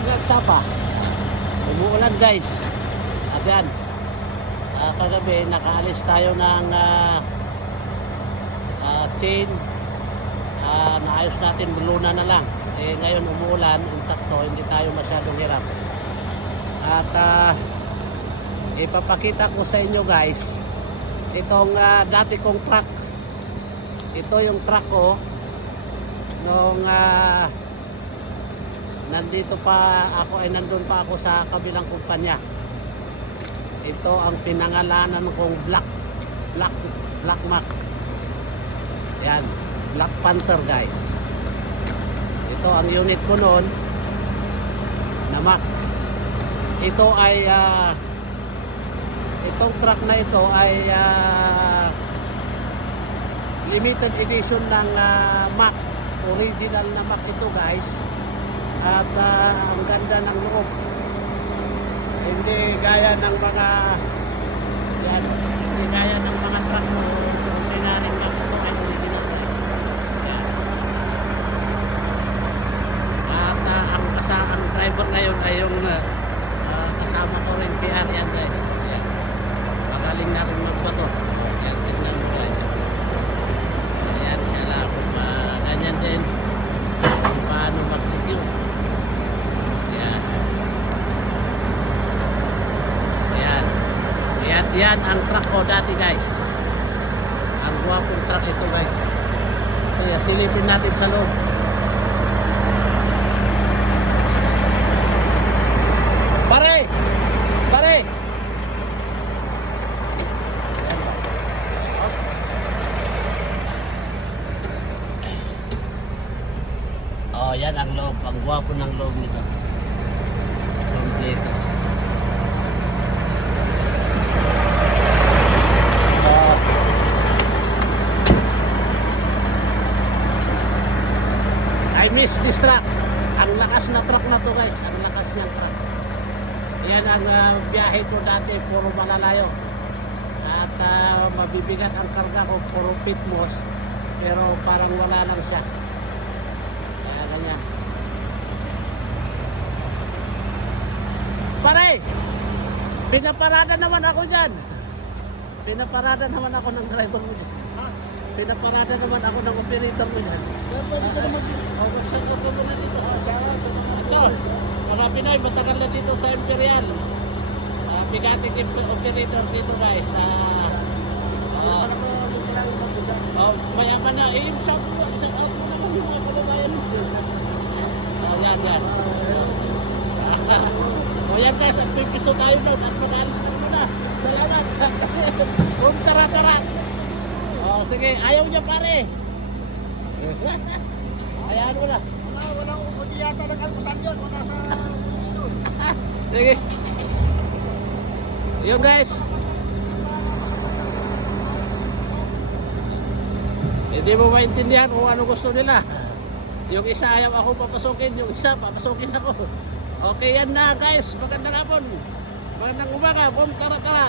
nagsapa. Umuulan guys. At yan. Kagabi nakaalis tayo ng chain. Naayos natin, luna na lang. Ngayon umuulan, insakto, hindi tayo masyadong hirap. At ipapakita ko sa inyo guys itong dati kong truck. Ito yung truck ko nung nandito pa ako, ay nandun pa ako sa kabilang kumpanya. Ito ang pinangalanan kong Black Mac. Yan, Black Panther guys. Ito ang unit ko noon na Mac. Ito ay itong truck na ito ay limited edition ng Mac. Original na Mac ito guys. At ang ganda ng loob. Hindi gaya ng mga yan, hindi gaya ng mga truck mo. Ordinaryong Mac ito ay original. Yan. At ang driver ngayon ay yung kasama ko rin PR yan guys. Yan. Magaling na rin magbato. Yan, tignan mo guys. Yan siya lang. Ganyan din kung paano mag-secure. Yan. Yan ang truck ko dati guys. Ang guwapong truck ito guys. Kaya silipin natin sa loob. Pare! Pare! Oh, yan ang loob. Ang guwapo ng loob nito. Kompleto. I miss this truck. Ang lakas na truck na to guys. Ang lakas ng truck. Yan ang biyahe ko dati. Puro malalayo. At mabibigat ang karga ko. Puro pitmos. Pero parang wala lang siya. Kaya ganyan. Pare! Pinaparada naman ako dyan. Pinaparada naman ako ng driver mo dyan. Pinaparada naman ako ng operator mo dyan. Shout out ka muna dito. Ito, mga Pinoy, matagal na dito sa Imperial. Bigating operator dito guys. Mayaman na. Shout out mo naman yung mga kalubayan. Yan. Yan guys, ang pipisto tayo doon at mag-alis ka muna. Salamat. Tara. Sige, ayaw niya pare. Ayaw mo na. Wala ko hindi yata nag-almusan yun. Wala sa doon. Sige. Yun guys. Hindi mo maintindihan kung ano gusto nila. Yung isa ayaw ako papasukin, yung isa papasukin ako. Okay yan na guys. Magandang hapon. Magandang umaga. Tara.